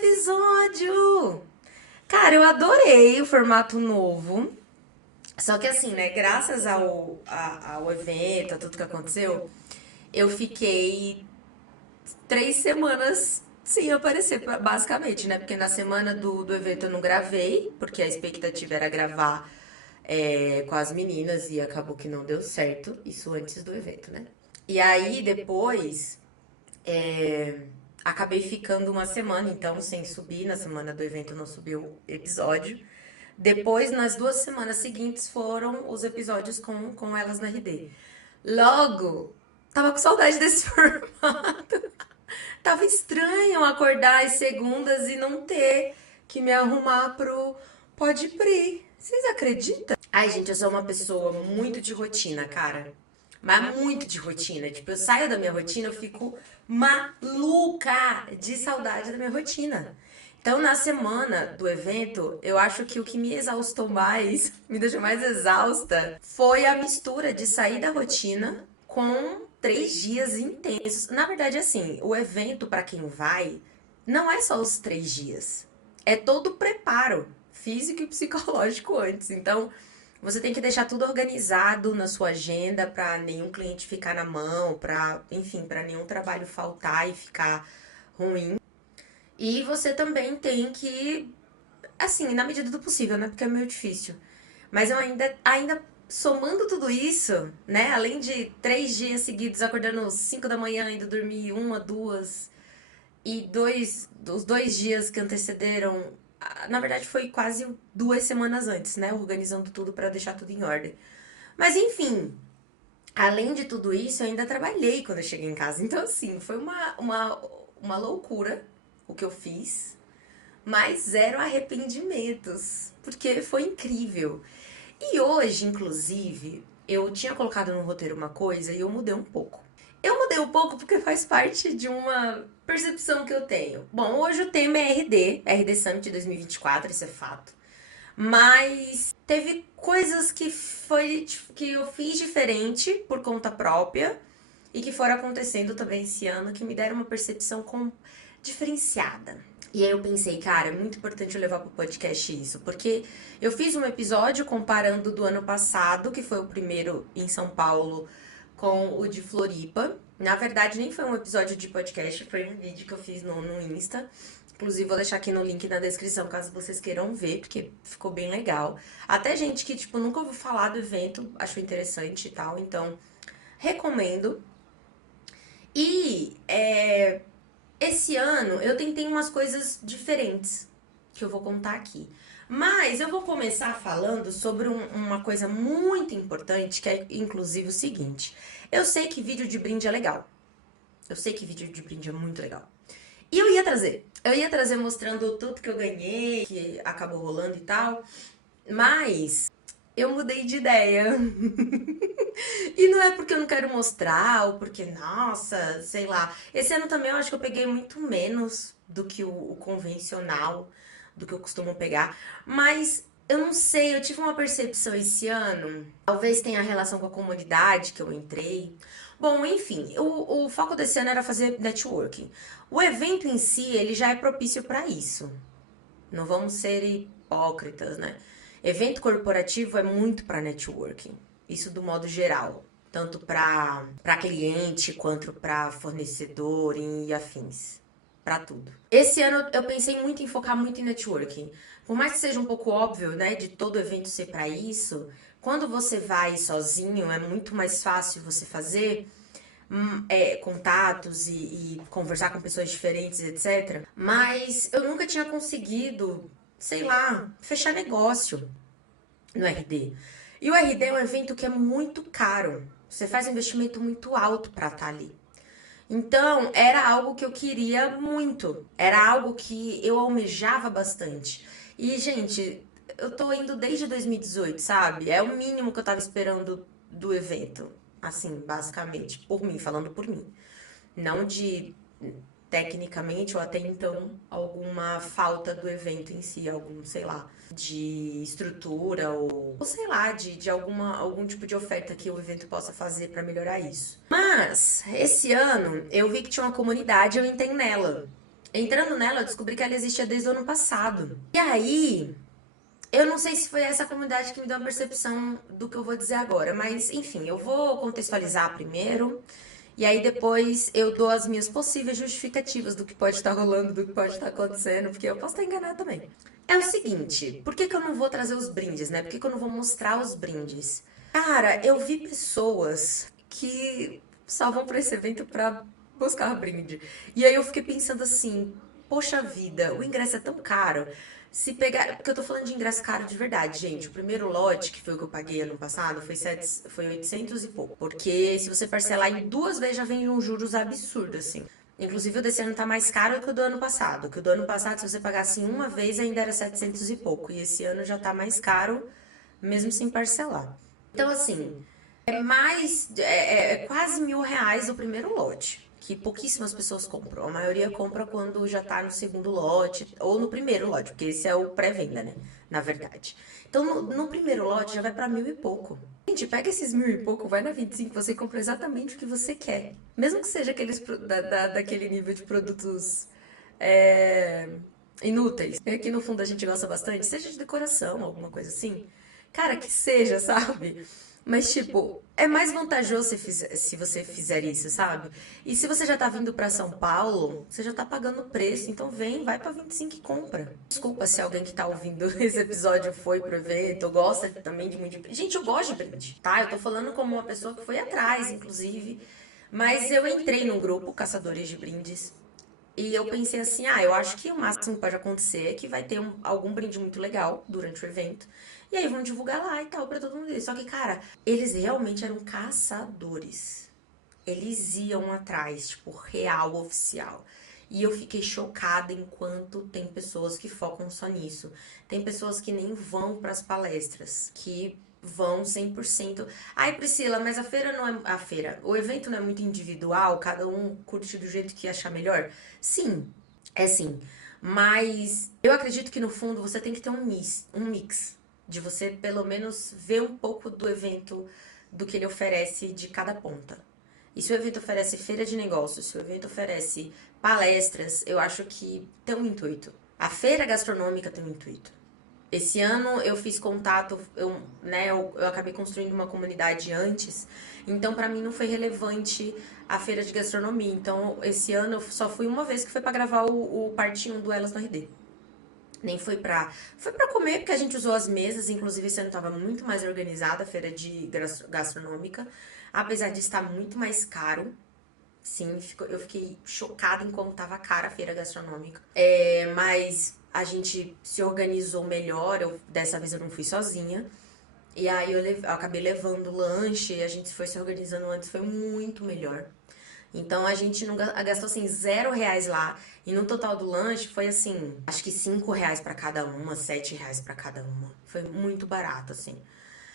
episódio! Cara, eu adorei o formato novo. Só que assim, né? Graças ao evento, a tudo que aconteceu, eu fiquei 3 semanas sem aparecer, basicamente, né? Porque na semana do evento eu não gravei, porque a expectativa era gravar com as meninas e acabou que não deu certo. Isso antes do evento, né? E aí depois acabei ficando uma semana, então, sem subir. Na semana do evento não subiu episódio. Depois, nas 2 semanas seguintes, foram os episódios com elas na RD. Logo, tava com saudade desse formato. Tava estranho acordar às segundas e não ter que me arrumar pro Pode Pri. Vocês acreditam? Ai, gente, eu sou uma pessoa muito de rotina, cara. Mas muito de rotina. Tipo, eu saio da minha rotina, eu fico maluca de saudade da minha rotina. Então, na semana do evento, eu acho que o que me exaustou mais, me deixou mais exausta, foi a mistura de sair da rotina com 3 dias intensos. Na verdade, assim, o evento, pra quem vai, não é só os 3 dias. É todo o preparo físico e psicológico antes. Então, você tem que deixar tudo organizado na sua agenda para nenhum cliente ficar na mão, para, enfim, para nenhum trabalho faltar e ficar ruim. E você também tem que, assim, na medida do possível, né? Porque é meio difícil. Mas eu ainda somando tudo isso, né? Além de 3 dias seguidos acordando 5 da manhã, indo dormir uma, duas, e os 2 dias que antecederam, na verdade foi quase 2 semanas antes, né? Organizando tudo para deixar tudo em ordem. Mas enfim, além de tudo isso, eu ainda trabalhei quando eu cheguei em casa. Então, assim, foi uma loucura o que eu fiz, mas zero arrependimentos, porque foi incrível. E hoje, inclusive, eu tinha colocado no roteiro uma coisa e eu mudei um pouco. Eu mudei um pouco porque faz parte de uma percepção que eu tenho. Bom, hoje o tema é RD Summit 2024, isso é fato. Mas teve coisas que eu fiz diferente por conta própria e que foram acontecendo também esse ano que me deram uma percepção diferenciada. E aí eu pensei, cara, é muito importante eu levar pro podcast isso, porque eu fiz um episódio comparando do ano passado, que foi o primeiro em São Paulo, com o de Floripa. Na verdade, nem foi um episódio de podcast, foi um vídeo que eu fiz no Insta. Inclusive, vou deixar aqui no link na descrição, caso vocês queiram ver, porque ficou bem legal. Até gente que, tipo, nunca ouviu falar do evento, achou interessante e tal, então recomendo. E esse ano eu tentei umas coisas diferentes que eu vou contar aqui. Mas eu vou começar falando sobre uma coisa muito importante, que é inclusive o seguinte. Eu sei que vídeo de brinde é legal. Eu sei que vídeo de brinde é muito legal. E eu ia trazer. Eu ia trazer mostrando tudo que eu ganhei, que acabou rolando e tal. Mas eu mudei de ideia. E não é porque eu não quero mostrar, ou porque, nossa, sei lá. Esse ano também eu acho que eu peguei muito menos do que o convencional, do que eu costumo pegar. Mas eu não sei, eu tive uma percepção esse ano. Talvez tenha relação com a comunidade que eu entrei. Bom, enfim, o foco desse ano era fazer networking. O evento em si, ele já é propício para isso. Não vamos ser hipócritas, né? Evento corporativo é muito para networking. Isso do modo geral, tanto para cliente quanto para fornecedor e afins, para tudo. Esse ano eu pensei muito em focar muito em networking. Por mais que seja um pouco óbvio, né, de todo evento ser para isso, quando você vai sozinho é muito mais fácil você fazer contatos e conversar com pessoas diferentes, etc. Mas eu nunca tinha conseguido, sei lá, fechar negócio no RD. E o RD é um evento que é muito caro. Você faz um investimento muito alto para estar ali. Então, era algo que eu queria muito. Era algo que eu almejava bastante. E, gente, eu tô indo desde 2018, sabe? É o mínimo que eu tava esperando do evento. Assim, basicamente, por mim, falando por mim. Não de tecnicamente ou até então alguma falta do evento em si, algum, sei lá, de estrutura ou sei lá, de algum tipo de oferta que o evento possa fazer para melhorar isso. Mas esse ano eu vi que tinha uma comunidade, eu entrei nela. Entrando nela, eu descobri que ela existia desde o ano passado. E aí, eu não sei se foi essa comunidade que me deu a percepção do que eu vou dizer agora, mas enfim, eu vou contextualizar primeiro. E aí depois eu dou as minhas possíveis justificativas do que pode estar rolando, do que pode estar acontecendo, porque eu posso estar enganada também. É o seguinte, por que que eu não vou trazer os brindes, né? Por que que eu não vou mostrar os brindes? Cara, eu vi pessoas que só vão pra esse evento pra buscar brinde. E aí eu fiquei pensando assim, poxa vida, o ingresso é tão caro. Se pegar. Porque eu tô falando de ingresso caro de verdade, gente. O primeiro lote, que foi o que eu paguei ano passado, foi 800 e pouco. Porque se você parcelar em duas vezes, já vem uns juros absurdos, assim. Inclusive, o desse ano tá mais caro do que o do ano passado. Que o do ano passado, se você pagasse em uma vez, ainda era 700 e pouco. E esse ano já tá mais caro, mesmo sem parcelar. Então, assim, é quase R$ 1.000 o primeiro lote, que pouquíssimas pessoas compram. A maioria compra quando já tá no segundo lote, ou no primeiro lote, porque esse é o pré-venda, né? Na verdade. Então, no primeiro lote já vai pra 1.000 e pouco. Gente, pega esses 1.000 e pouco, vai na 25, você compra exatamente o que você quer. Mesmo que seja daquele nível de produtos é, inúteis, né, que no fundo a gente gosta bastante, seja de decoração, alguma coisa assim. Cara, que seja, sabe? Mas, tipo, é mais vantajoso se você fizer isso, sabe? E se você já tá vindo pra São Paulo, você já tá pagando o preço, então vem, vai pra 25 e compra. Desculpa se alguém que tá ouvindo esse episódio foi pro evento, gosta também de muito. Gente, eu gosto de brinde, tá? Eu tô falando como uma pessoa que foi atrás, inclusive. Mas eu entrei num grupo, Caçadores de Brindes, e eu pensei assim, eu acho que o máximo que pode acontecer é que vai ter algum brinde muito legal durante o evento. E aí vão divulgar lá e tal pra todo mundo. Só que, cara, eles realmente eram caçadores. Eles iam atrás, tipo, real, oficial. E eu fiquei chocada enquanto tem pessoas que focam só nisso. Tem pessoas que nem vão pras palestras, que vão 100%. Ai, Priscila, mas a feira não é. A feira. O evento não é muito individual, cada um curte do jeito que achar melhor? Sim, é sim. Mas eu acredito que no fundo você tem que ter um mix de você pelo menos ver um pouco do evento, do que ele oferece de cada ponta. E se o evento oferece feira de negócios, se o evento oferece palestras, eu acho que tem um intuito. A feira gastronômica tem um intuito. Esse ano eu fiz contato, eu acabei construindo uma comunidade antes, então pra mim não foi relevante a feira de gastronomia. Então esse ano eu só fui uma vez que foi pra gravar o parte 1 do Elas no RD. Nem foi pra. Foi pra comer, porque a gente usou as mesas, inclusive esse ano tava muito mais organizada a feira de gastronômica, apesar de estar muito mais caro. Sim, eu fiquei chocada em como tava cara a feira gastronômica. Mas a gente se organizou melhor, dessa vez eu não fui sozinha. E aí eu acabei levando lanche, e a gente foi se organizando antes, foi muito melhor. Então a gente não gastou assim R$ 0 lá. E no total do lanche foi assim, acho que R$ 5 pra cada uma, R$ 7 pra cada uma. Foi muito barato, assim.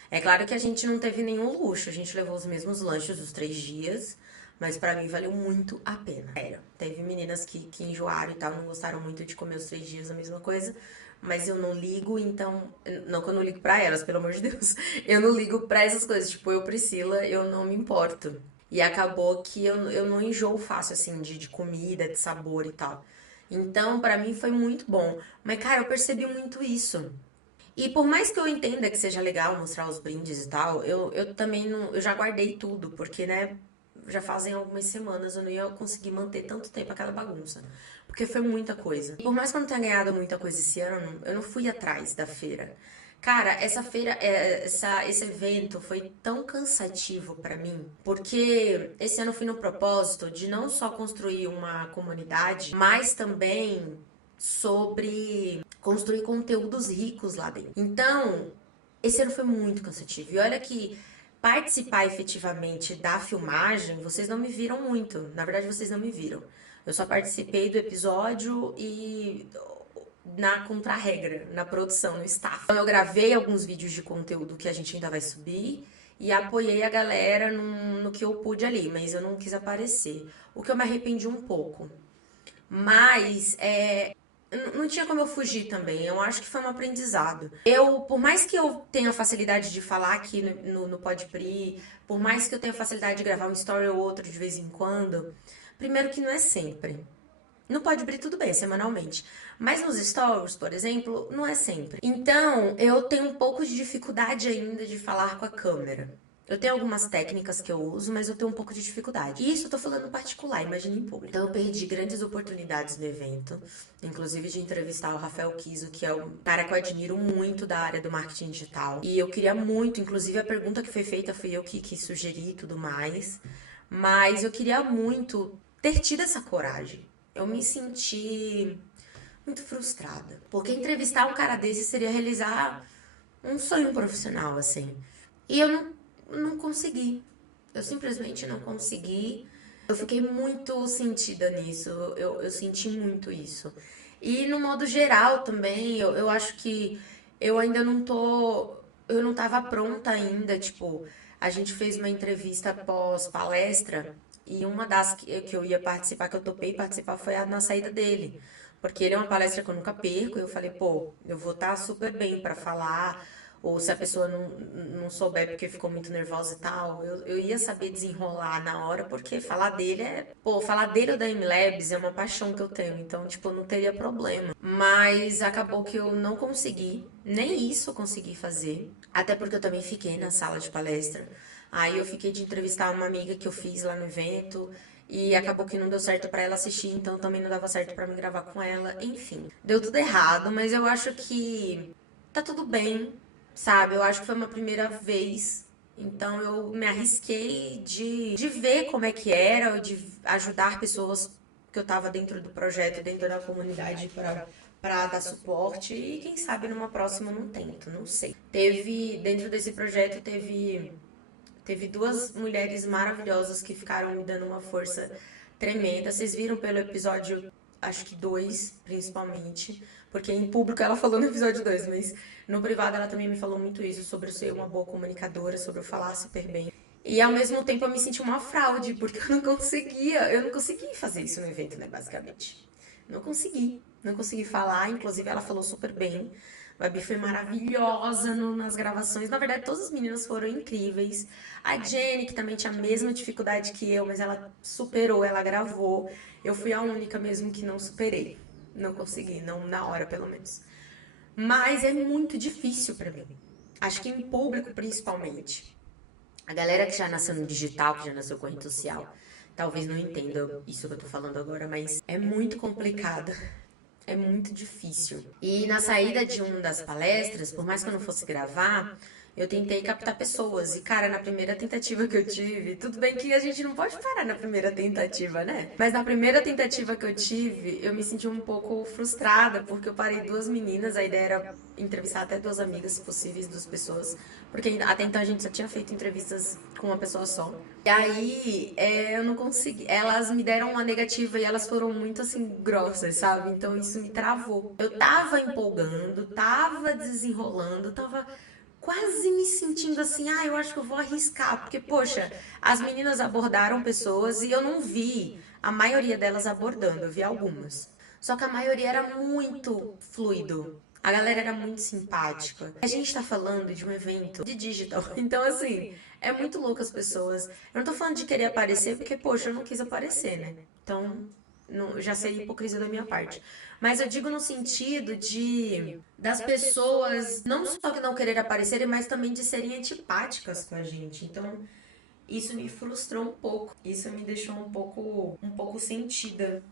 É claro que a gente não teve nenhum luxo, a gente levou os mesmos lanches os 3 dias, mas pra mim valeu muito a pena. Sério, teve meninas que enjoaram e tal, não gostaram muito de comer os 3 dias a mesma coisa, mas eu não ligo, então. Não que eu não ligo pra elas, pelo amor de Deus. Eu não ligo pra essas coisas. Tipo, eu, Priscila, eu não me importo. E acabou que eu não enjoo fácil, assim, de comida, de sabor e tal. Então, pra mim foi muito bom. Mas, cara, eu percebi muito isso. E por mais que eu entenda que seja legal mostrar os brindes e tal, eu também não, eu já guardei tudo, porque, né, já fazem algumas semanas eu não ia conseguir manter tanto tempo aquela bagunça. Porque foi muita coisa. E por mais que eu não tenha ganhado muita coisa esse ano, eu não fui atrás da feira. Cara, essa feira, esse evento foi tão cansativo pra mim, porque esse ano eu fui no propósito de não só construir uma comunidade, mas também sobre construir conteúdos ricos lá dentro. Então, esse ano foi muito cansativo. E olha que participar efetivamente da filmagem, vocês não me viram muito. Na verdade, vocês não me viram. Eu só participei do episódio e na contra-regra, na produção, no staff. Então, eu gravei alguns vídeos de conteúdo que a gente ainda vai subir e apoiei a galera no que eu pude ali, mas eu não quis aparecer. O que eu me arrependi um pouco. Mas não tinha como eu fugir também. Eu acho que foi um aprendizado. Por mais que eu tenha facilidade de falar aqui no Podpri, por mais que eu tenha facilidade de gravar uma story ou outra de vez em quando, primeiro que não é sempre. No Pode Abrir tudo bem, semanalmente. Mas nos stories, por exemplo, não é sempre. Então, eu tenho um pouco de dificuldade ainda de falar com a câmera. Eu tenho algumas técnicas que eu uso, mas eu tenho um pouco de dificuldade. E isso eu tô falando em particular, imagina em público. Então eu perdi grandes oportunidades no evento, inclusive de entrevistar o Rafael Kiso, que é um cara que eu admiro muito da área do marketing digital. E eu queria muito, inclusive a pergunta que foi feita fui eu que sugeri e tudo mais. Mas eu queria muito ter tido essa coragem. Eu me senti muito frustrada. Porque entrevistar um cara desse seria realizar um sonho profissional, assim. E eu não consegui. Eu simplesmente não consegui. Eu fiquei muito sentida nisso. Eu senti muito isso. E no modo geral também, eu acho que eu ainda não tô. Eu não tava pronta ainda. Tipo, a gente fez uma entrevista pós-palestra. E uma das que eu ia participar, que eu topei participar, foi a na saída dele. Porque ele é uma palestra que eu nunca perco. E eu falei, pô, eu vou estar super bem pra falar. Ou se a pessoa não souber porque ficou muito nervosa e tal, eu ia saber desenrolar na hora, porque falar dele é. Pô, falar dele ou da MLabs é uma paixão que eu tenho, então, tipo, não teria problema. Mas acabou que eu não consegui, nem isso eu consegui fazer. Até porque eu também fiquei na sala de palestra. Aí eu fiquei de entrevistar uma amiga que eu fiz lá no evento. E acabou que não deu certo pra ela assistir, então também não dava certo pra mim gravar com ela. Enfim, deu tudo errado, mas eu acho que tá tudo bem, sabe? Eu acho que foi uma primeira vez. Então eu me arrisquei de ver como é que era, de ajudar pessoas que eu tava dentro do projeto, dentro da comunidade para dar suporte e quem sabe numa próxima eu não tento, não sei. Dentro desse projeto teve duas mulheres maravilhosas que ficaram me dando uma força tremenda. Vocês viram pelo episódio, acho que 2, principalmente. Porque em público ela falou no episódio 2, mas no privado ela também me falou muito isso, sobre eu ser uma boa comunicadora, sobre eu falar super bem. E ao mesmo tempo eu me senti uma fraude, porque eu não consegui fazer isso no evento, né, basicamente. Não consegui falar, inclusive ela falou super bem. A Babi foi maravilhosa nas gravações. Na verdade, todas as meninas foram incríveis. A Jenny, que também tinha a mesma dificuldade que eu, mas ela superou, ela gravou. Eu fui a única mesmo que não superei. Não consegui, não na hora, pelo menos. Mas é muito difícil pra mim. Acho que em público, principalmente. A galera que já nasceu no digital, que já nasceu com rede social, talvez não entenda isso que eu tô falando agora, mas é muito complicado. É muito difícil. E na saída de uma das palestras, por mais que eu não fosse gravar, eu tentei captar pessoas. E, cara, na primeira tentativa que eu tive, tudo bem que a gente não pode parar na primeira tentativa, né? Mas na primeira tentativa que eu tive, eu me senti um pouco frustrada, porque eu parei duas meninas, a ideia era entrevistar até duas amigas possíveis, duas pessoas, porque até então a gente só tinha feito entrevistas com uma pessoa só. E aí, eu não consegui. Elas me deram uma negativa e elas foram muito assim, grossas, sabe? Então isso me travou. Eu tava empolgando, tava desenrolando, tava quase me sentindo assim, eu acho que eu vou arriscar, porque, poxa, as meninas abordaram pessoas e eu não vi a maioria delas abordando, eu vi algumas. Só que a maioria era muito fluido. A galera era muito simpática. A gente tá falando de um evento de digital. Então, assim, é muito louco as pessoas. Eu não tô falando de querer aparecer, porque, poxa, eu não quis aparecer, né? Então, já seria hipocrisia da minha parte. Mas eu digo no sentido de das pessoas não só que não querer aparecerem, mas também de serem antipáticas com a gente. Então, isso me frustrou um pouco. Isso me deixou um pouco sentida.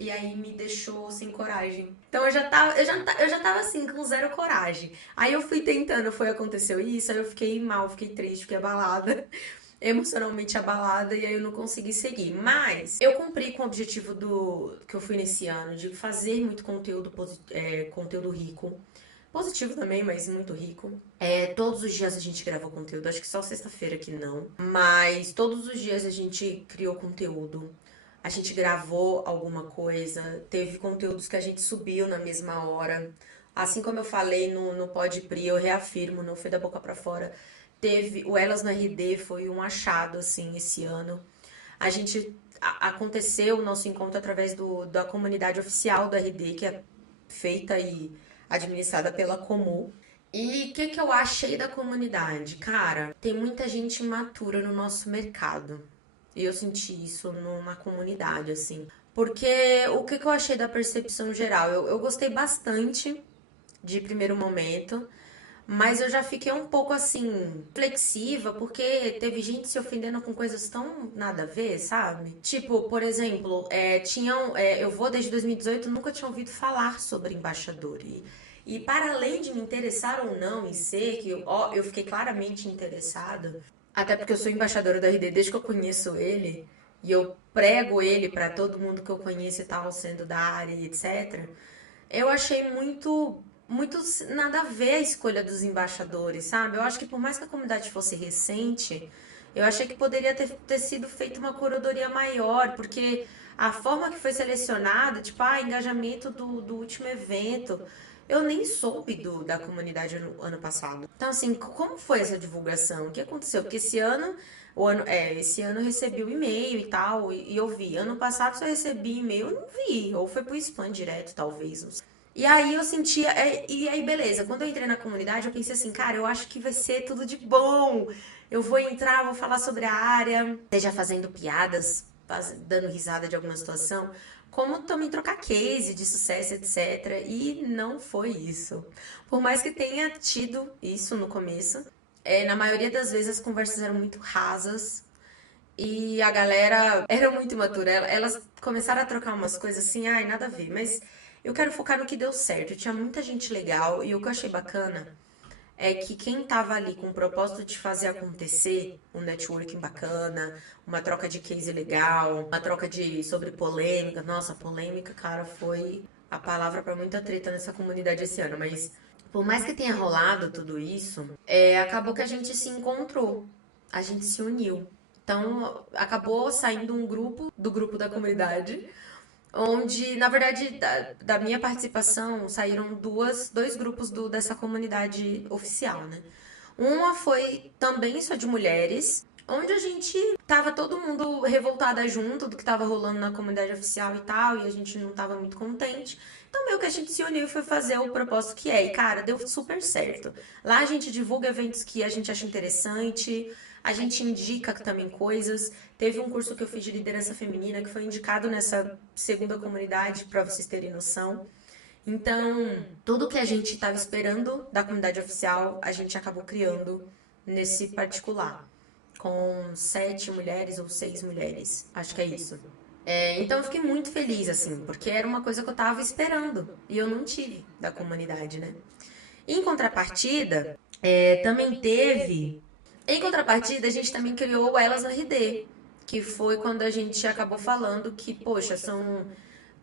E aí me deixou sem coragem. Então eu já tava assim, com zero coragem. Aí eu fui tentando, aconteceu isso, aí eu fiquei mal, fiquei triste, fiquei abalada, emocionalmente abalada, e aí eu não consegui seguir. Mas eu cumpri com o objetivo do que eu fui nesse ano, de fazer muito conteúdo, conteúdo rico. Positivo também, mas muito rico. Todos os dias a gente gravou conteúdo, acho que só sexta-feira que não. Mas todos os dias a gente criou conteúdo. A gente gravou alguma coisa, teve conteúdos que a gente subiu na mesma hora. Assim como eu falei no Pode Pri, eu reafirmo, não foi da boca pra fora. Teve o Elas no RD, foi um achado, assim, esse ano. A gente aconteceu o nosso encontro através da comunidade oficial do RD, que é feita e administrada pela Comu. E o que eu achei da comunidade? Cara, tem muita gente imatura no nosso mercado. E eu senti isso na comunidade, assim. Porque o que eu achei da percepção geral? Eu gostei bastante de primeiro momento, mas eu já fiquei um pouco assim, reflexiva, porque teve gente se ofendendo com coisas tão nada a ver, sabe? Tipo, por exemplo, eu vou desde 2018, nunca tinha ouvido falar sobre embaixador. E para além de me interessar ou não em ser, eu fiquei claramente interessada, até porque eu sou embaixadora da RD desde que eu conheço ele, e eu prego ele para todo mundo que eu conheço e tal, sendo da área e etc. Eu achei muito nada a ver a escolha dos embaixadores, sabe? Eu acho que por mais que a comunidade fosse recente, eu achei que poderia ter sido feita uma curadoria maior, porque a forma que foi selecionado, tipo, engajamento do último evento, eu nem soube da comunidade ano passado. Então, assim, como foi essa divulgação? O que aconteceu? Porque esse ano eu recebi o e-mail e tal, e eu vi. Ano passado só recebi e-mail, eu não vi. Ou foi pro spam direto, talvez, não sei. E aí eu sentia, e aí beleza, quando eu entrei na comunidade eu pensei assim, cara, eu acho que vai ser tudo de bom. Eu vou entrar, vou falar sobre a área, seja fazendo piadas, dando risada de alguma situação, como também trocar case de sucesso, etc. E não foi isso. Por mais que tenha tido isso no começo, na maioria das vezes as conversas eram muito rasas, e a galera era muito imatura. Elas começaram a trocar umas coisas assim, ai, nada a ver. Mas eu quero focar no que deu certo. Tinha muita gente legal e o que eu achei bacana é que quem tava ali com o propósito de fazer acontecer um networking bacana, uma troca de case legal, uma troca de sobre polêmica. Nossa, polêmica, cara, foi a palavra para muita treta nessa comunidade esse ano, mas por mais que tenha rolado tudo isso, acabou que a gente se encontrou, a gente se uniu. Então, acabou saindo um grupo do grupo da comunidade, onde, na verdade, da minha participação, saíram dois grupos dessa comunidade oficial, né? Uma foi também só de mulheres, onde a gente tava todo mundo revoltada junto do que tava rolando na comunidade oficial e tal, e a gente não tava muito contente. Então, meio que a gente se uniu e foi fazer o propósito que é. E, cara, deu super certo. Lá a gente divulga eventos que a gente acha interessante, a gente indica também coisas. Teve um curso que eu fiz de liderança feminina que foi indicado nessa segunda comunidade, para vocês terem noção. Então, tudo que a gente estava esperando da comunidade oficial, a gente acabou criando nesse particular, com 7 mulheres ou 6 mulheres, acho que é isso. Então, eu fiquei muito feliz, assim, porque era uma coisa que eu estava esperando e eu não tive da comunidade, né? Em contrapartida, também teve. Em contrapartida, a gente também criou o Elas no RD, que foi quando a gente acabou falando que, poxa, são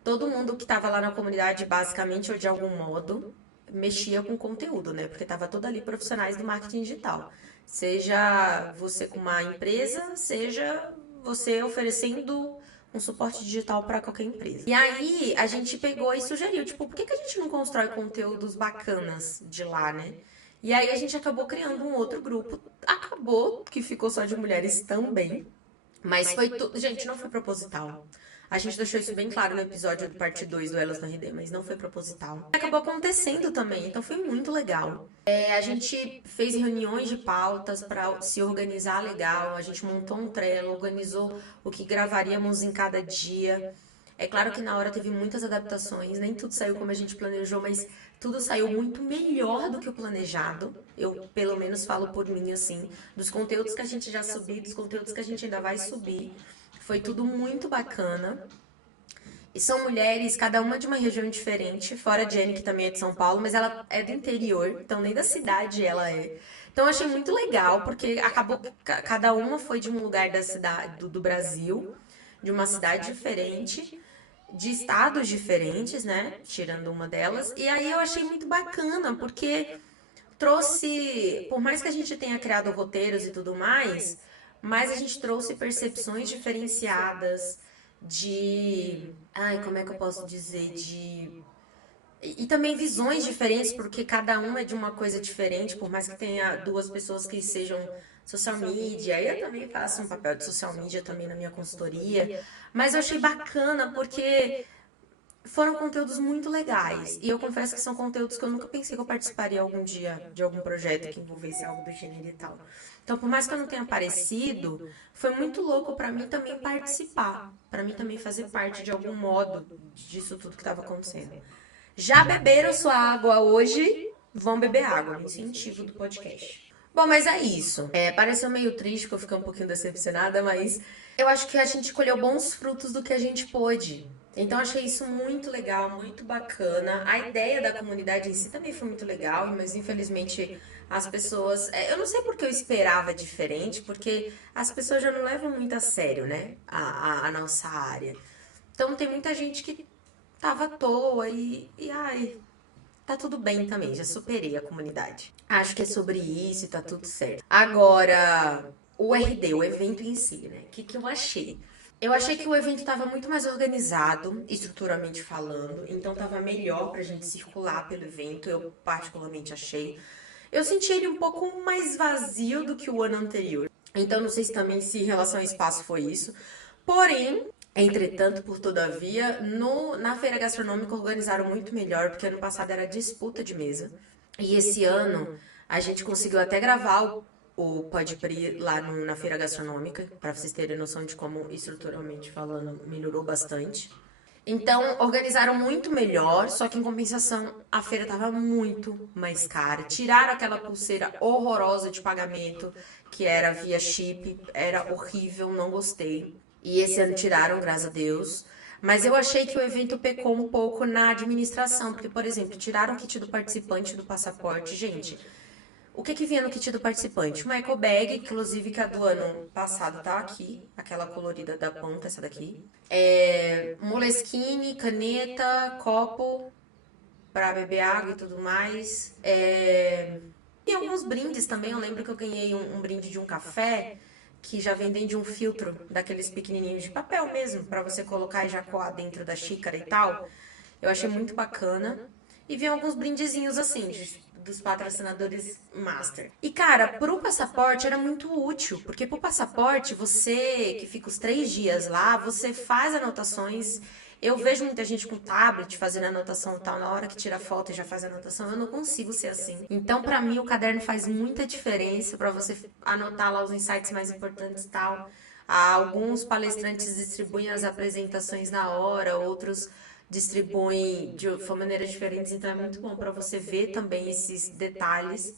todo mundo que estava lá na comunidade, basicamente, ou de algum modo, mexia com conteúdo, né? Porque estava todo ali profissionais do marketing digital. Seja você com uma empresa, seja você oferecendo um suporte digital para qualquer empresa. E aí a gente pegou e sugeriu, tipo, por que a gente não constrói conteúdos bacanas de lá, né? E aí a gente acabou criando um outro grupo. Acabou que ficou só de mulheres também, mas foi tudo. Gente, não foi proposital. A gente deixou isso bem claro no episódio do parte 2 do Elas no RD, mas não foi proposital. Acabou acontecendo também, então foi muito legal. A gente fez reuniões de pautas para se organizar legal, a gente montou um Trello, organizou o que gravaríamos em cada dia. É claro que na hora teve muitas adaptações, nem tudo saiu como a gente planejou, mas tudo saiu muito melhor do que o planejado. Eu, pelo menos, falo por mim, assim, dos conteúdos que a gente já subiu, dos conteúdos que a gente ainda vai subir. Foi tudo muito bacana. E são mulheres, cada uma de uma região diferente, fora a Jenny, que também é de São Paulo, mas ela é do interior, então nem da cidade ela é. Então eu achei muito legal, porque acabou que cada uma foi de um lugar da cidade, do Brasil, de uma cidade diferente, de estados diferentes, né? Tirando uma delas. E aí eu achei muito bacana, porque trouxe, por mais que a gente tenha criado roteiros e tudo mais, mas a gente trouxe percepções diferenciadas como é que eu posso dizer, e também visões diferentes, porque cada uma é de uma coisa diferente, por mais que tenha duas pessoas que sejam social media, eu também faço um papel de social media também na minha consultoria, mas eu achei bacana porque foram conteúdos muito legais. E eu confesso que são conteúdos que eu nunca pensei que eu participaria algum dia de algum projeto que envolvesse algo do gênero e tal. Então, por mais que eu não tenha aparecido, foi muito louco pra mim também participar, pra mim também fazer parte de algum modo disso tudo que estava acontecendo. Já beberam sua água hoje? Vão beber água, no incentivo do podcast. Bom, mas é isso. Pareceu meio triste, porque eu fiquei um pouquinho decepcionada, mas eu acho que a gente colheu bons frutos do que a gente pôde. Então, achei isso muito legal, muito bacana. A ideia da comunidade em si também foi muito legal, mas infelizmente as pessoas. Eu não sei porque eu esperava diferente, porque as pessoas já não levam muito a sério, né? A nossa área. Então, tem muita gente que tava à toa ai, tá tudo bem também, já superei a comunidade. Acho que é sobre isso e tá tudo certo. Agora, o RD, o evento em si, né? O que eu achei? Eu achei que o evento estava muito mais organizado, estruturalmente falando, então estava melhor pra gente circular pelo evento, eu particularmente achei. Eu senti ele um pouco mais vazio do que o ano anterior. Então não sei se também se em relação ao espaço foi isso. Porém, entretanto, por todavia, na feira gastronômica organizaram muito melhor, porque ano passado era disputa de mesa. E esse ano a gente conseguiu até gravar o Pode Pri lá na feira gastronômica, para vocês terem noção de como, estruturalmente falando, melhorou bastante. Então, organizaram muito melhor, só que em compensação a feira estava muito mais cara. Tiraram aquela pulseira horrorosa de pagamento, que era via chip, era horrível, não gostei. E esse ano tiraram, graças a Deus. Mas eu achei que o evento pecou um pouco na administração, porque, por exemplo, tiraram o kit do participante do passaporte. Gente, o que vinha no kit do participante? Uma eco bag, inclusive que a do ano passado tá aqui, aquela colorida da ponta, essa daqui. Moleskine, caneta, copo para beber água e tudo mais. E alguns brindes também. Eu lembro que eu ganhei um brinde de um café que já vem dentro de um filtro daqueles pequenininhos de papel mesmo, para você colocar e já coar dentro da xícara e tal. Eu achei muito bacana. E vi alguns brindezinhos assim, dos patrocinadores master. E cara, pro passaporte era muito útil, porque pro passaporte, você que fica os 3 dias lá, você faz anotações. Eu vejo muita gente com tablet fazendo anotação e tal, na hora que tira foto e já faz anotação, eu não consigo ser assim. Então, pra mim, o caderno faz muita diferença pra você anotar lá os insights mais importantes e tal. Alguns palestrantes distribuem as apresentações na hora, outros distribuem de maneiras diferentes, então é muito bom para você ver também esses detalhes.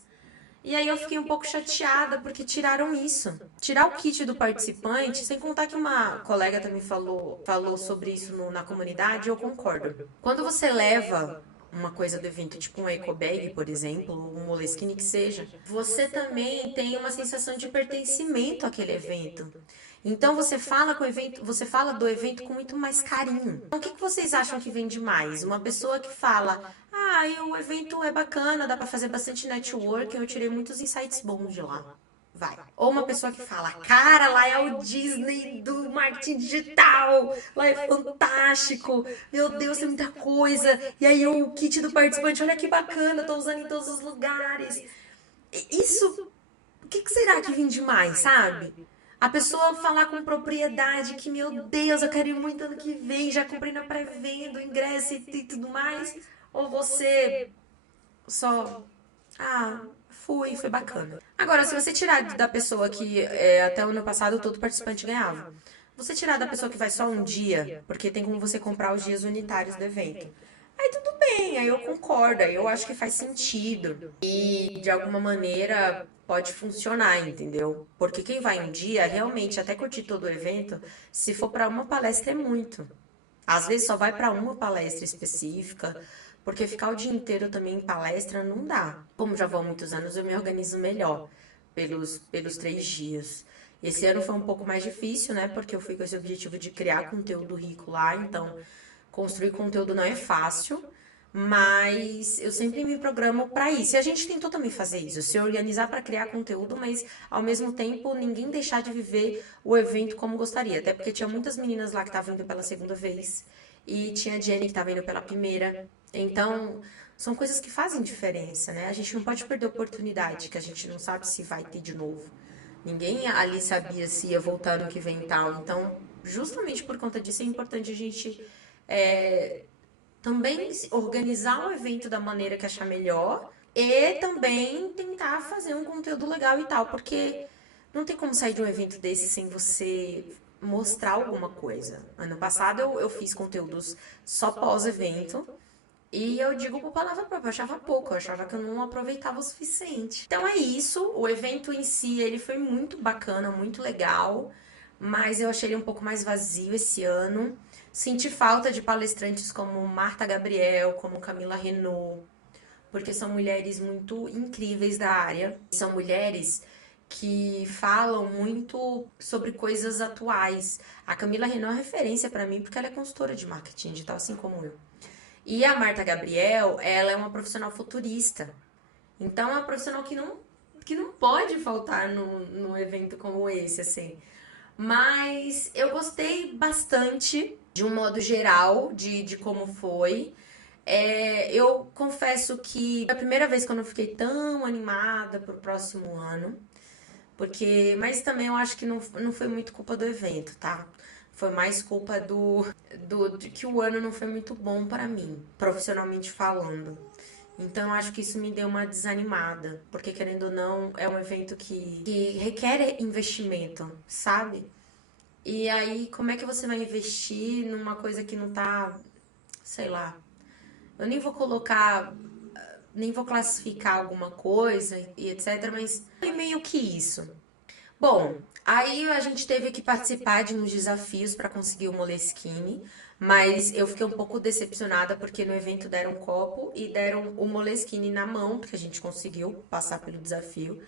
E aí eu fiquei um pouco chateada porque tiraram isso. Tirar o kit do participante, sem contar que uma colega também falou sobre isso na comunidade, eu concordo. Quando você leva uma coisa do evento, tipo um eco bag, por exemplo, ou um Moleskine que seja, você também tem uma sensação de pertencimento àquele evento. Então você fala com o evento, você fala do evento com muito mais carinho. Então, o que vocês acham que vende mais? Uma pessoa que fala, o evento é bacana, dá pra fazer bastante network, eu tirei muitos insights bons de lá. Vai. Ou uma pessoa que fala, cara, lá é o Disney do marketing digital, lá é fantástico, meu Deus, tem muita coisa. E aí o kit do participante, olha que bacana, tô usando em todos os lugares. Isso, o que será que vende mais, sabe? A pessoa falar com propriedade que, meu Deus, eu quero ir muito ano que vem, já comprei na pré-venda, o ingresso e tudo mais. Ou você só, foi bacana. Agora, se você tirar da pessoa que até o ano passado todo participante ganhava, você tirar da pessoa que vai só um dia, porque tem como você comprar os dias unitários do evento. Aí tudo bem, aí eu concordo, aí eu acho que faz sentido. E de alguma maneira pode funcionar, entendeu? Porque quem vai um dia, realmente, até curtir todo o evento, se for para uma palestra é muito. Às vezes só vai para uma palestra específica, porque ficar o dia inteiro também em palestra não dá. Como já vão muitos anos, eu me organizo melhor pelos 3 dias. Esse ano foi um pouco mais difícil, né? Porque eu fui com esse objetivo de criar conteúdo rico lá, então construir conteúdo não é fácil, mas eu sempre me programo para isso. E a gente tentou também fazer isso, se organizar para criar conteúdo, mas ao mesmo tempo ninguém deixar de viver o evento como gostaria. Até porque tinha muitas meninas lá que estavam indo pela segunda vez e tinha a Jenny que estava indo pela primeira. Então, são coisas que fazem diferença, né? A gente não pode perder a oportunidade, que a gente não sabe se vai ter de novo. Ninguém ali sabia se ia voltar no que vem e tal. Então, justamente por conta disso, é importante a gente é, também organizar o evento da maneira que achar melhor e também tentar fazer um conteúdo legal e tal, porque não tem como sair de um evento desse sem você mostrar alguma coisa. Ano passado eu fiz conteúdos só pós-evento. E eu digo por palavra própria, eu achava pouco, eu achava que eu não aproveitava o suficiente. Então é isso, o evento em si, ele foi muito bacana, muito legal, mas eu achei ele um pouco mais vazio esse ano. Senti falta de palestrantes como Marta Gabriel, como Camila Renault, porque são mulheres muito incríveis da área. São mulheres que falam muito sobre coisas atuais. A Camila Renault é referência para mim porque ela é consultora de marketing digital, assim como eu. E a Marta Gabriel, ela é uma profissional futurista. Então, é uma profissional que não pode faltar num evento como esse, assim. Mas eu gostei bastante, de um modo geral, de como foi. Eu confesso que foi a primeira vez que eu não fiquei tão animada pro próximo ano. Mas também eu acho que não foi muito culpa do evento, tá? Foi mais culpa de que o ano não foi muito bom para mim, profissionalmente falando. Então eu acho que isso me deu uma desanimada, porque querendo ou não, é um evento que requer investimento, sabe? E aí, como é que você vai investir numa coisa que não tá, sei lá, eu nem vou classificar alguma coisa e etc, mas foi meio que isso. Bom, aí a gente teve que participar de uns desafios para conseguir o Moleskine, mas eu fiquei um pouco decepcionada porque no evento deram um copo e deram o Moleskine na mão, porque a gente conseguiu passar pelo desafio.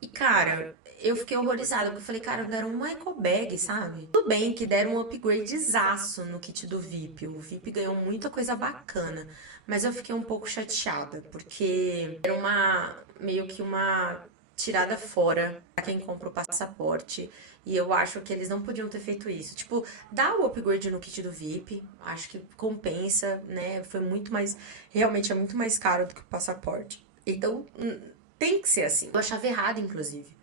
E cara, eu fiquei horrorizada, porque eu falei, cara, deram um eco bag, sabe? Tudo bem que deram um upgradezaço no kit do VIP. O VIP ganhou muita coisa bacana, mas eu fiquei um pouco chateada, porque era meio que uma tirada fora pra quem compra o passaporte. E eu acho que eles não podiam ter feito isso. Tipo, dá o upgrade no kit do VIP, acho que compensa, né? Foi muito mais, realmente é muito mais caro do que o passaporte. Então, tem que ser assim. Eu achava errado, inclusive,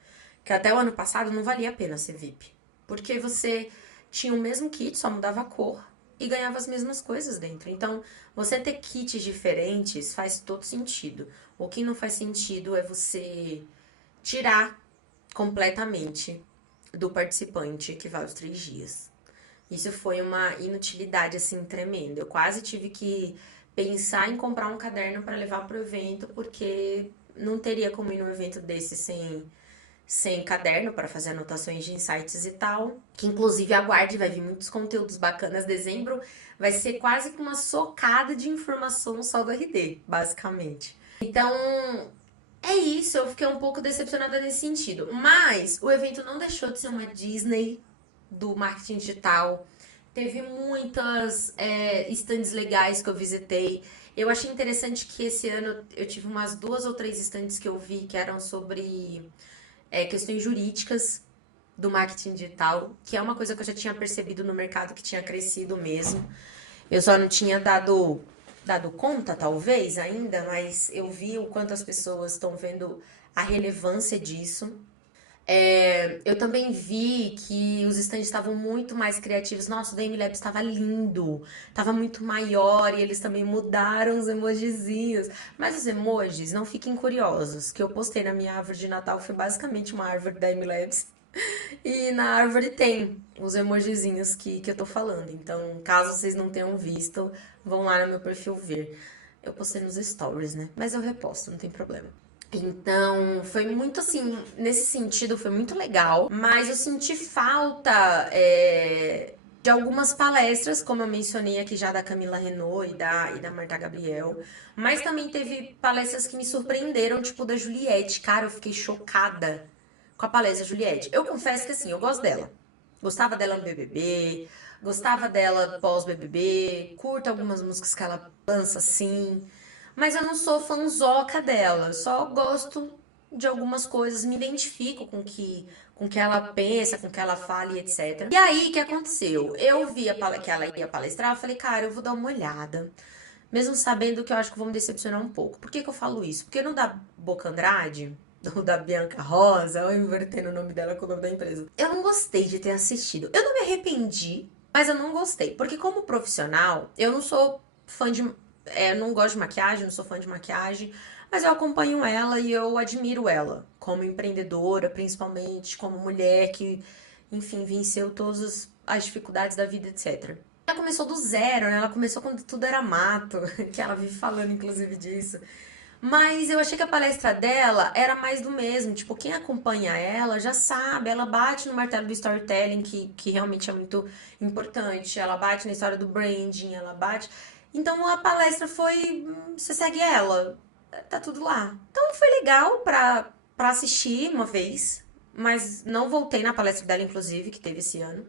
que até o ano passado não valia a pena ser VIP. Porque você tinha o mesmo kit, só mudava a cor e ganhava as mesmas coisas dentro. Então, você ter kits diferentes faz todo sentido. O que não faz sentido é você tirar completamente do participante que vai os 3 dias. Isso foi uma inutilidade assim tremenda. Eu quase tive que pensar em comprar um caderno para levar pro evento, porque não teria como ir num evento desse sem caderno para fazer anotações de insights e tal. Que inclusive aguarde, vai vir muitos conteúdos bacanas. Dezembro vai ser quase que uma socada de informação só do RD, basicamente. Então, é isso, eu fiquei um pouco decepcionada nesse sentido. Mas o evento não deixou de ser uma Disney do marketing digital. Teve muitas stands legais que eu visitei. Eu achei interessante que esse ano eu tive umas 2 ou 3 stands que eu vi que eram sobre questões jurídicas do marketing digital, que é uma coisa que eu já tinha percebido no mercado que tinha crescido mesmo. Eu só não tinha dado conta, talvez, ainda, mas eu vi o quanto as pessoas estão vendo a relevância disso. Eu também vi que os stands estavam muito mais criativos. Nossa, o da MLab estava lindo, estava muito maior e eles também mudaram os emojizinhos. Mas os emojis, não fiquem curiosos, que eu postei na minha árvore de Natal foi basicamente uma árvore da MLabs. E na árvore tem os emojizinhos que eu tô falando. Então, caso vocês não tenham visto, vão lá no meu perfil ver. Eu postei nos stories, né? Mas eu reposto, não tem problema. Então, foi muito assim, nesse sentido, foi muito legal. Mas eu senti falta de algumas palestras, como eu mencionei aqui já da Camila Renault e da Marta Gabriel. Mas também teve palestras que me surpreenderam, tipo da Juliette. Cara, eu fiquei chocada com a palestra da Juliette. Eu confesso que assim, eu gosto dela. Gostava dela no BBB, gostava dela pós-BBB, curto algumas músicas que ela lança assim. Mas eu não sou fanzoca dela, eu só gosto de algumas coisas, me identifico com o que ela pensa, com o que ela fala e etc. E aí, o que aconteceu? Eu vi que ela ia palestrar, eu falei, cara, eu vou dar uma olhada. Mesmo sabendo que eu acho que vou me decepcionar um pouco. Por que que eu falo isso? Porque no da Boca Andrade, ou da Bianca Rosa, eu invertendo o nome dela com o nome da empresa. Eu não gostei de ter assistido. Eu não me arrependi, mas eu não gostei. Porque como profissional, eu não sou fã de... eu não gosto de maquiagem, não sou fã de maquiagem, mas eu acompanho ela e eu admiro ela, como empreendedora, principalmente, como mulher que, enfim, venceu todas as dificuldades da vida, etc. Ela começou do zero, né? Ela começou quando tudo era mato, que ela vive falando, inclusive, disso. Mas eu achei que a palestra dela era mais do mesmo. Tipo, quem acompanha ela já sabe, ela bate no martelo do storytelling, que realmente é muito importante. Ela bate na história do branding, ela bate. Então a palestra foi. Você segue ela, tá tudo lá. Então foi legal pra assistir uma vez, mas não voltei na palestra dela, inclusive, que teve esse ano.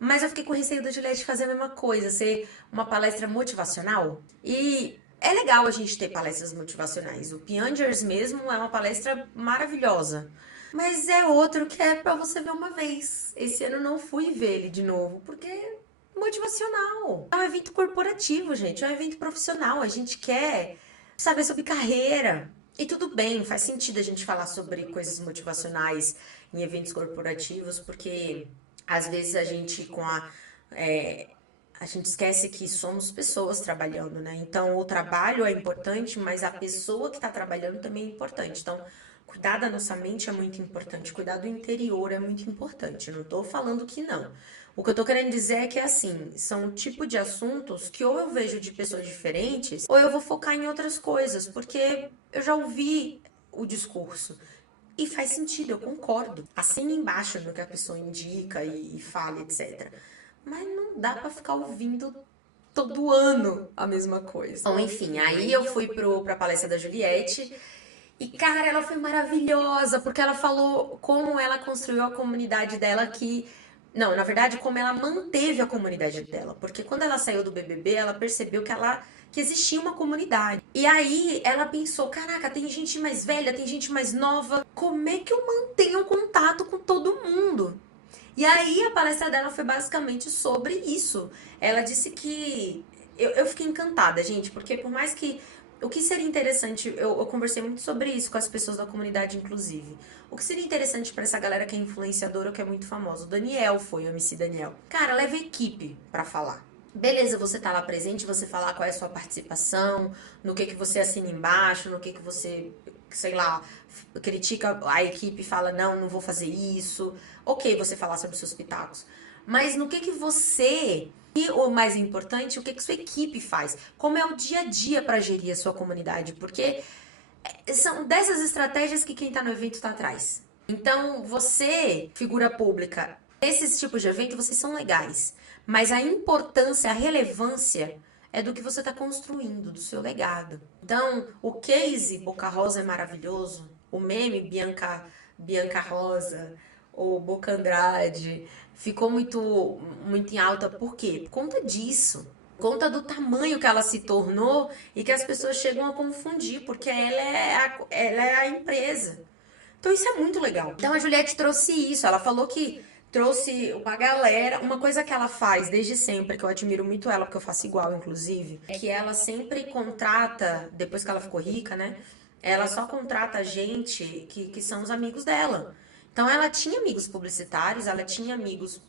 Mas eu fiquei com receio da Juliette fazer a mesma coisa, ser uma palestra motivacional. E é legal a gente ter palestras motivacionais. O Piangers mesmo é uma palestra maravilhosa. Mas é outro que é pra você ver uma vez. Esse ano eu não fui ver ele de novo, porque é motivacional. É um evento corporativo, gente. É um evento profissional. A gente quer saber sobre carreira. E tudo bem, faz sentido a gente falar sobre coisas motivacionais em eventos corporativos, porque às vezes a gente é, a gente esquece que somos pessoas trabalhando, né? Então o trabalho é importante, mas a pessoa que está trabalhando também é importante. Então, cuidar da nossa mente é muito importante, cuidar do interior é muito importante. Eu não estou falando que não. O que eu tô querendo dizer é que, assim, são um tipo de assuntos que ou eu vejo de pessoas diferentes, ou eu vou focar em outras coisas, porque eu já ouvi o discurso. E faz sentido, eu concordo. Assina embaixo no que a pessoa indica e fala, etc. Mas não dá pra ficar ouvindo todo ano a mesma coisa. Bom, enfim, aí eu fui pra palestra da Juliette. E, cara, ela foi maravilhosa, porque ela falou como ela construiu a comunidade dela que. Não, na verdade, como ela manteve a comunidade dela. Porque quando ela saiu do BBB, ela percebeu que existia uma comunidade. E aí ela pensou: caraca, tem gente mais velha, tem gente mais nova. Como é que eu mantenho contato com todo mundo? E aí a palestra dela foi basicamente sobre isso. Ela disse que. Eu fiquei encantada, gente, porque por mais que. O que seria interessante, eu conversei muito sobre isso com as pessoas da comunidade, inclusive. O que seria interessante pra essa galera que é influenciadora ou que é muito famosa? O Daniel foi, o MC Daniel. Cara, leva equipe pra falar. Beleza, você tá lá presente, você falar qual é a sua participação, no que você assina embaixo, no que você, sei lá, critica a equipe e fala, não, não vou fazer isso. Ok, você falar sobre os seus pitacos. Mas no que você, e o mais importante, o que sua equipe faz? Como é o dia a dia para gerir a sua comunidade? Porque são dessas estratégias que quem tá no evento tá atrás. Então, você, figura pública, esses tipos de evento, vocês são legais. Mas a importância, a relevância é do que você está construindo, do seu legado. Então, o case Boca Rosa é maravilhoso, o meme Bianca Rosa, o Boca Andrade, ficou muito em alta. Por quê? Por conta disso. Por conta do tamanho que ela se tornou e que as pessoas chegam a confundir, porque ela é a empresa. Então isso é muito legal. Então a Juliette trouxe isso. Ela falou que trouxe uma galera. Uma coisa que ela faz desde sempre, que eu admiro muito ela, porque eu faço igual, inclusive, é que ela sempre contrata, depois que ela ficou rica, né? Ela só contrata gente que são os amigos dela. Então ela tinha amigos publicitários, ela tinha amigos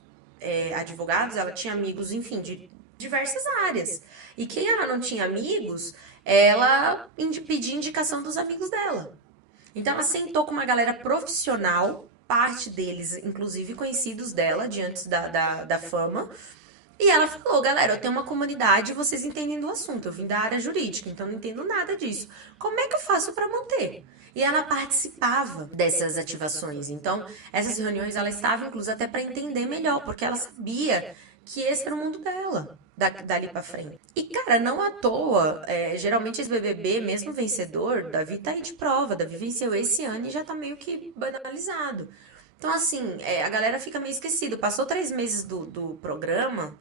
advogados, ela tinha amigos, enfim, de diversas áreas. E quem ela não tinha amigos, ela pedia indicação dos amigos dela. Então ela sentou com uma galera profissional, parte deles, inclusive conhecidos dela, diante da fama. E ela falou, galera, eu tenho uma comunidade e vocês entendem do assunto. Eu vim da área jurídica, então não entendo nada disso. Como é que eu faço para manter? E ela participava dessas ativações. Então, essas reuniões ela estava inclusive até para entender melhor, porque ela sabia que esse era o mundo dela, dali pra frente. E, cara, não à toa, geralmente esse BBB, mesmo vencedor, Davi tá aí de prova. Davi venceu esse ano e já tá meio que banalizado. Então, assim, a galera fica meio esquecida. Passou 3 meses do programa,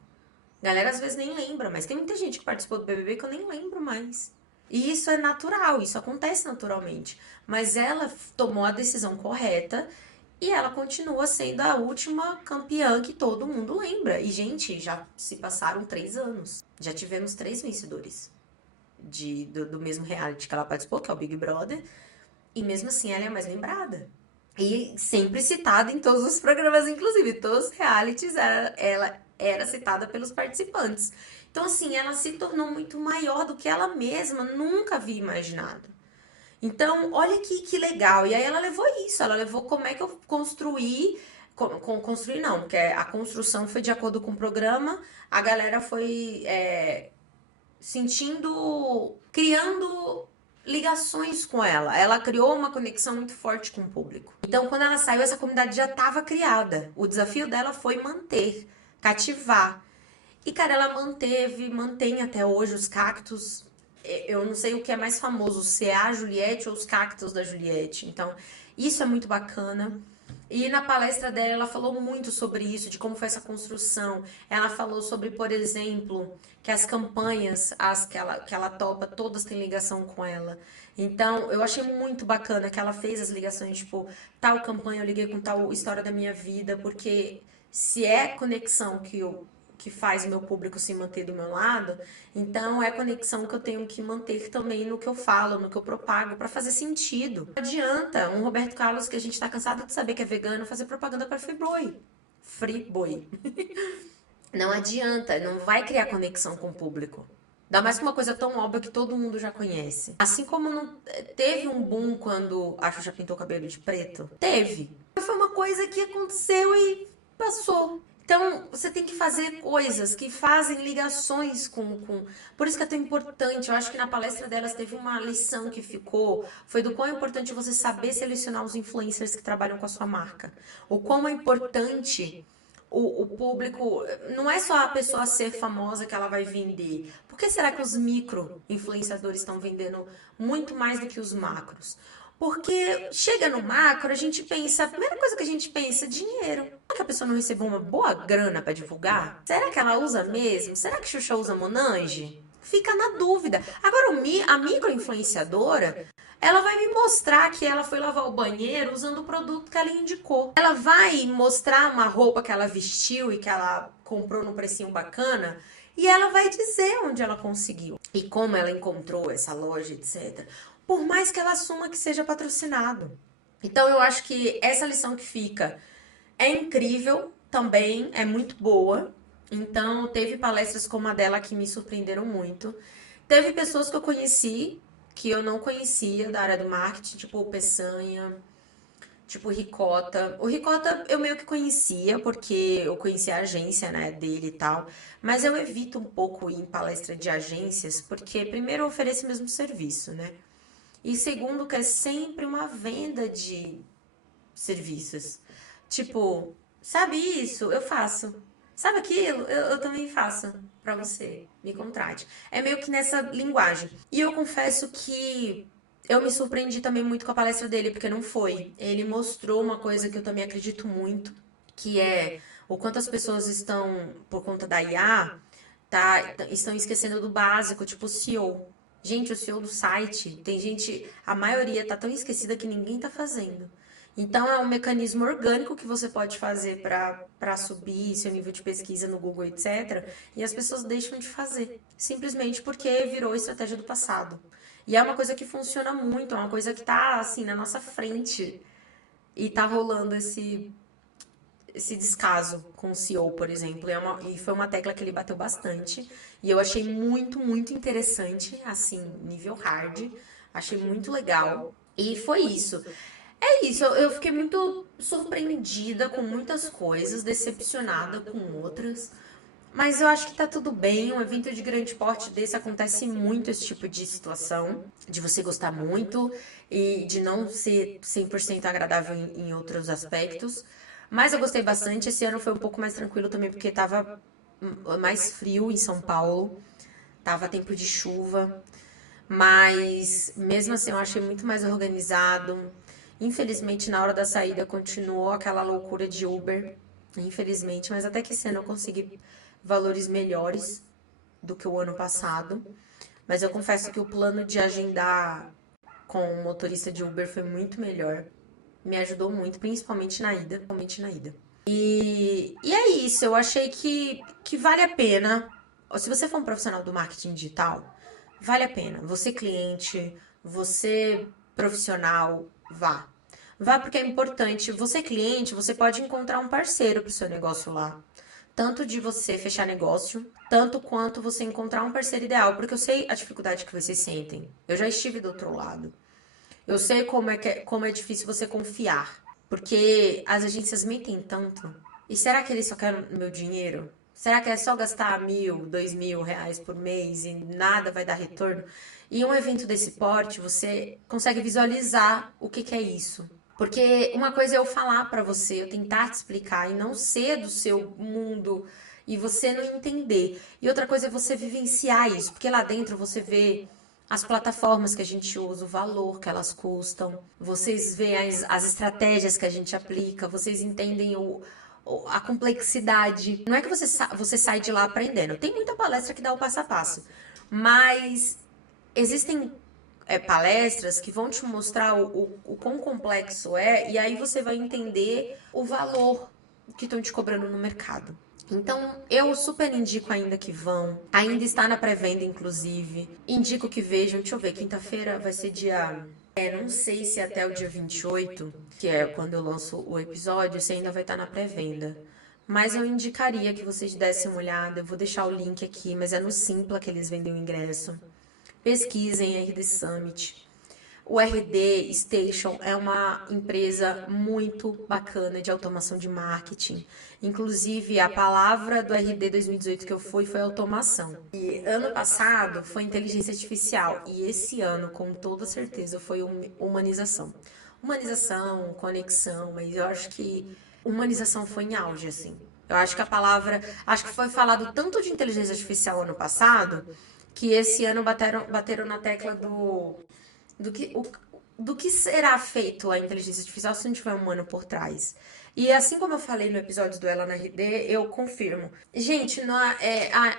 a galera às vezes nem lembra, mas tem muita gente que participou do BBB que eu nem lembro mais. E isso é natural, isso acontece naturalmente. Mas ela tomou a decisão correta e ela continua sendo a última campeã que todo mundo lembra. E, gente, já se passaram 3 anos. Já tivemos 3 vencedores do mesmo reality que ela participou, que é o Big Brother. E mesmo assim ela é a mais lembrada. E sempre citada em todos os programas, inclusive todos os realities, ela era citada pelos participantes. Então, assim, ela se tornou muito maior do que ela mesma nunca havia imaginado. Então, olha que legal. E aí ela levou isso, ela levou como é que eu construí, construir não, porque a construção foi de acordo com o programa, a galera foi sentindo, criando ligações com ela. Ela criou uma conexão muito forte com o público. Então, quando ela saiu, essa comunidade já estava criada. O desafio dela foi manter, cativar. E, cara, ela mantém até hoje os cactos. Eu não sei o que é mais famoso, se é a Juliette ou os cactos da Juliette. Então, isso é muito bacana. E na palestra dela, ela falou muito sobre isso, de como foi essa construção. Ela falou sobre, por exemplo, que as campanhas, as que ela topa, todas têm ligação com ela. Então, eu achei muito bacana que ela fez as ligações, tipo, tal campanha eu liguei com tal história da minha vida, porque se é conexão que faz o meu público se manter do meu lado, então é conexão que eu tenho que manter também no que eu falo, no que eu propago, para fazer sentido. Não adianta um Roberto Carlos que a gente tá cansado de saber que é vegano fazer propaganda para Friboi. Friboi. Não adianta, não vai criar conexão com o público. Ainda mais com uma coisa tão óbvia que todo mundo já conhece. Assim como não teve um boom quando a Xuxa pintou o cabelo de preto. Teve. Foi uma coisa que aconteceu e passou. Então, você tem que fazer coisas que fazem ligações com... Por isso que é tão importante. Eu acho que na palestra delas teve uma lição que ficou. Foi do quão é importante você saber selecionar os influencers que trabalham com a sua marca. O quão é importante o público... Não é só a pessoa ser famosa que ela vai vender. Por que será que os micro-influenciadores estão vendendo muito mais do que os macros? Porque chega no macro, a gente pensa, a primeira coisa que a gente pensa é dinheiro. Será que a pessoa não recebeu uma boa grana para divulgar? Será que ela usa mesmo? Será que Xuxa usa Monange? Fica na dúvida. Agora, a micro-influenciadora, ela vai me mostrar que ela foi lavar o banheiro usando o produto que ela indicou. Ela vai mostrar uma roupa que ela vestiu e que ela comprou num precinho bacana. E ela vai dizer onde ela conseguiu e como ela encontrou essa loja, etc. Por mais que ela assuma que seja patrocinado. Então eu acho que essa lição que fica é incrível, também é muito boa. Então teve palestras como a dela que me surpreenderam muito. Teve pessoas que eu conheci que eu não conhecia da área do marketing, tipo o Peçanha, tipo o Ricota. O Ricota eu meio que conhecia, porque eu conhecia a agência, né, dele e tal. Mas eu evito um pouco ir em palestra de agências, porque primeiro eu ofereço o mesmo serviço, né? E segundo, que é sempre uma venda de serviços. Tipo, sabe isso? Eu faço. Sabe aquilo? Eu também faço pra você. Me contrate. É meio que nessa linguagem. E eu confesso que eu me surpreendi também muito com a palestra dele, porque não foi. Ele mostrou uma coisa que eu também acredito muito, que é o quanto as pessoas estão, por conta da IA, estão esquecendo do básico, tipo o SEO. Gente, o SEO do site, tem gente, a maioria tá tão esquecida que ninguém tá fazendo. Então é um mecanismo orgânico que você pode fazer para subir seu nível de pesquisa no Google, etc. E as pessoas deixam de fazer, simplesmente porque virou estratégia do passado. E é uma coisa que funciona muito, é uma coisa que tá assim na nossa frente e tá rolando esse descaso com o CEO, por exemplo. E foi uma tecla que ele bateu bastante. E eu achei muito, muito interessante, assim, nível hard. Achei muito legal. E foi isso. É isso, eu fiquei muito surpreendida com muitas coisas, decepcionada com outras. Mas eu acho que tá tudo bem. Um evento de grande porte desse acontece muito esse tipo de situação, de você gostar muito e de não ser 100% agradável em outros aspectos. Mas eu gostei bastante. Esse ano foi um pouco mais tranquilo também, porque tava mais frio em São Paulo, tava tempo de chuva. Mas mesmo assim eu achei muito mais organizado. Infelizmente, na hora da saída continuou aquela loucura de Uber. Infelizmente, mas até que esse ano eu consegui valores melhores do que o ano passado. Mas eu confesso que o plano de agendar com o motorista de Uber foi muito melhor. Me ajudou muito, principalmente na ida. E é isso, eu achei que vale a pena. Se você for um profissional do marketing digital, vale a pena. Você cliente, você profissional, vá. Vá porque é importante. Você cliente, você pode encontrar um parceiro para o seu negócio lá. tanto de você fechar negócio, tanto quanto você encontrar um parceiro ideal, porque eu sei a dificuldade que vocês sentem. Eu já estive do outro lado. Eu sei como é difícil você confiar, porque as agências mentem tanto. E será que eles só querem meu dinheiro? Será que é só gastar 1.000, 2.000 reais por mês e nada vai dar retorno? E um evento desse porte, você consegue visualizar o que é isso. Porque uma coisa é eu falar pra você, eu tentar te explicar e não ser do seu mundo e você não entender. E outra coisa é você vivenciar isso, porque lá dentro você vê as plataformas que a gente usa, o valor que elas custam, vocês veem as estratégias que a gente aplica, vocês entendem a complexidade. Não é que você sai de lá aprendendo. Tem muita palestra que dá o passo a passo, mas existem palestras que vão te mostrar o quão complexo é, e aí você vai entender o valor que estão te cobrando no mercado. Então, eu super indico ainda que vão. Ainda está na pré-venda, inclusive. Indico que vejam. Deixa eu ver, quinta-feira vai ser dia. Não sei se até o dia 28, que é quando eu lanço o episódio, se ainda vai estar na pré-venda. Mas eu indicaria que vocês dessem uma olhada. Eu vou deixar o link aqui, mas é no Simpla que eles vendem o ingresso. Pesquisem RD Summit. O RD Station é uma empresa muito bacana de automação de marketing. Inclusive, a palavra do RD 2018 que eu fui foi automação. E ano passado foi inteligência artificial. E esse ano, com toda certeza, foi humanização. Humanização, conexão, mas eu acho que humanização foi em auge, assim. Eu acho que a palavra. Acho que foi falado tanto de inteligência artificial ano passado que esse ano bateram na tecla do que, do que será feito a inteligência artificial se não tiver um humano por trás. E assim como eu falei no episódio do Ela na RD, eu confirmo. Gente,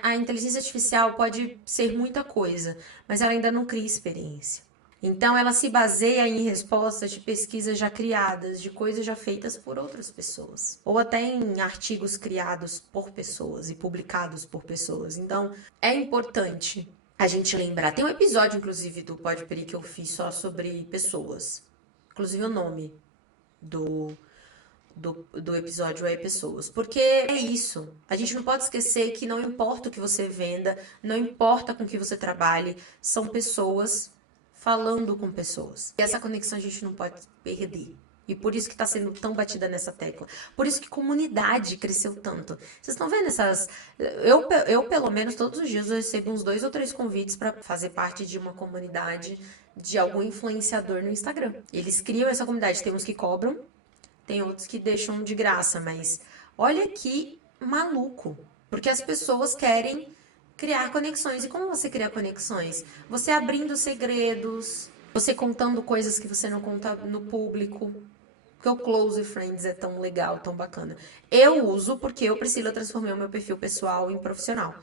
a inteligência artificial pode ser muita coisa, mas ela ainda não cria experiência. Então, ela se baseia em respostas de pesquisas já criadas, de coisas já feitas por outras pessoas. Ou até em artigos criados por pessoas e publicados por pessoas. Então, é importante a gente lembrar. Tem um episódio, inclusive, do Pode Peri que eu fiz só sobre pessoas. Inclusive, o nome do, do episódio é pessoas. Porque é isso. A gente não pode esquecer que não importa o que você venda, não importa com que você trabalhe, são pessoas falando com pessoas. E essa conexão a gente não pode perder. E por isso que está sendo tão batida nessa tecla. Por isso que comunidade cresceu tanto. Vocês estão vendo essas... Eu, pelo menos, todos os dias eu recebo uns 2 ou 3 convites para fazer parte de uma comunidade de algum influenciador no Instagram. Eles criam essa comunidade. Tem uns que cobram, tem outros que deixam de graça. Mas olha que maluco. Porque as pessoas querem criar conexões. E como você cria conexões? Você abrindo segredos, você contando coisas que você não conta no público. Porque o Close Friends é tão legal, tão bacana. Eu uso porque eu, Priscila, transformei o meu perfil pessoal em profissional.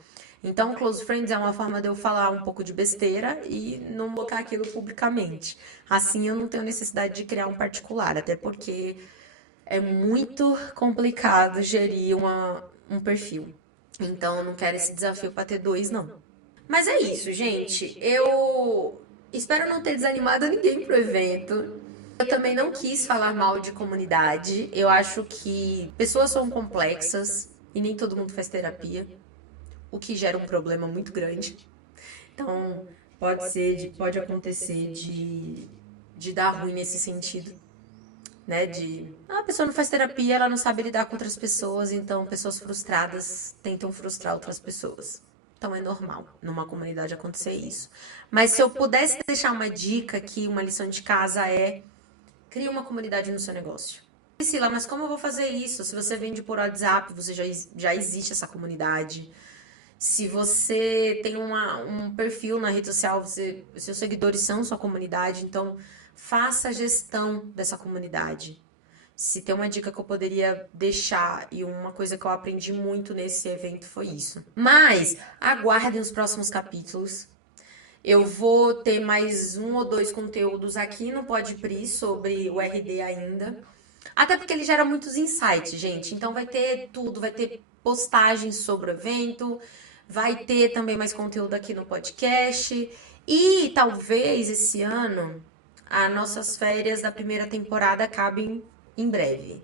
Então, Close Friends é uma forma de eu falar um pouco de besteira e não colocar aquilo publicamente. Assim, eu não tenho necessidade de criar um particular, até porque é muito complicado gerir um perfil. Então, eu não quero esse desafio para ter 2, não. Mas é isso, gente. Eu espero não ter desanimado ninguém pro evento. Eu também não quis falar mal de comunidade. Eu acho que pessoas são complexas e nem todo mundo faz terapia, o que gera um problema muito grande. Então, pode acontecer de dar ruim nesse sentido, né? A pessoa não faz terapia, ela não sabe lidar com outras pessoas, então pessoas frustradas tentam frustrar outras pessoas. Então é normal numa comunidade acontecer isso. Mas se eu pudesse deixar uma dica aqui, uma lição de casa é: crie uma comunidade no seu negócio. Priscila, mas como eu vou fazer isso? Se você vende por WhatsApp, você já existe essa comunidade. Se você tem um perfil na rede social, seus seguidores são sua comunidade, então faça a gestão dessa comunidade. Se tem uma dica que eu poderia deixar e uma coisa que eu aprendi muito nesse evento foi isso. Mas aguardem os próximos capítulos. Eu vou ter mais 1 ou 2 conteúdos aqui no Podpri sobre o RD ainda. Até porque ele gera muitos insights, gente. Então vai ter tudo, vai ter postagens sobre o evento, vai ter também mais conteúdo aqui no podcast. E talvez esse ano as nossas férias da primeira temporada acabem em breve.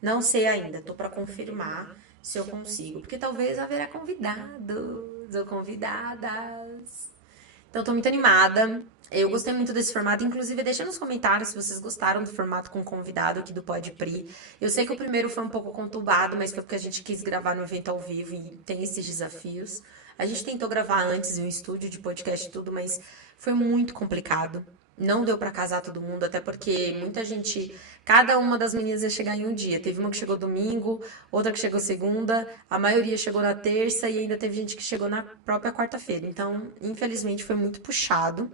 Não sei ainda, tô para confirmar se eu consigo, porque talvez haverá convidados ou convidadas. Então, tô muito animada. Eu gostei muito desse formato. Inclusive, deixa nos comentários se vocês gostaram do formato com convidado aqui do Pode Pri. Eu sei que o primeiro foi um pouco conturbado, mas foi porque a gente quis gravar no evento ao vivo e tem esses desafios. A gente tentou gravar antes em um estúdio de podcast e tudo, mas foi muito complicado. Não deu pra casar todo mundo, até porque muita gente, cada uma das meninas ia chegar em um dia. Teve uma que chegou domingo, outra que chegou segunda, a maioria chegou na terça e ainda teve gente que chegou na própria quarta-feira. Então, infelizmente, foi muito puxado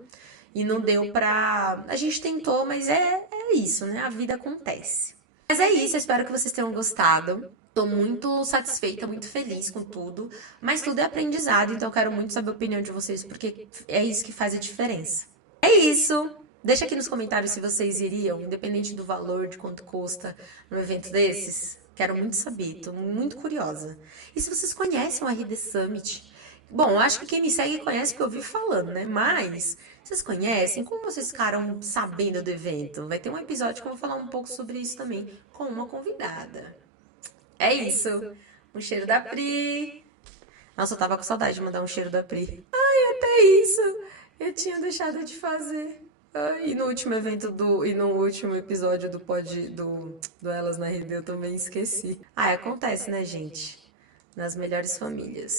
e não deu pra. A gente tentou, mas é isso, né? A vida acontece. Mas é isso, eu espero que vocês tenham gostado. Tô muito satisfeita, muito feliz com tudo, mas tudo é aprendizado, então eu quero muito saber a opinião de vocês, porque é isso que faz a diferença. É isso! Deixa aqui nos comentários se vocês iriam, independente do valor, de quanto custa, num evento desses. Quero muito saber, tô muito curiosa. E se vocês conhecem o RD Summit? Bom, eu acho que quem me segue conhece porque eu ouvi falando, né? Mas, vocês conhecem? Como vocês ficaram sabendo do evento? Vai ter um episódio que eu vou falar um pouco sobre isso também, com uma convidada. É isso! Um cheiro da Pri! Nossa, eu tava com saudade de mandar um cheiro da Pri. É isso! Eu tinha deixado de fazer. E no último evento e no último episódio do Elas na RD eu também esqueci. Ah, acontece, né, gente? Nas melhores famílias.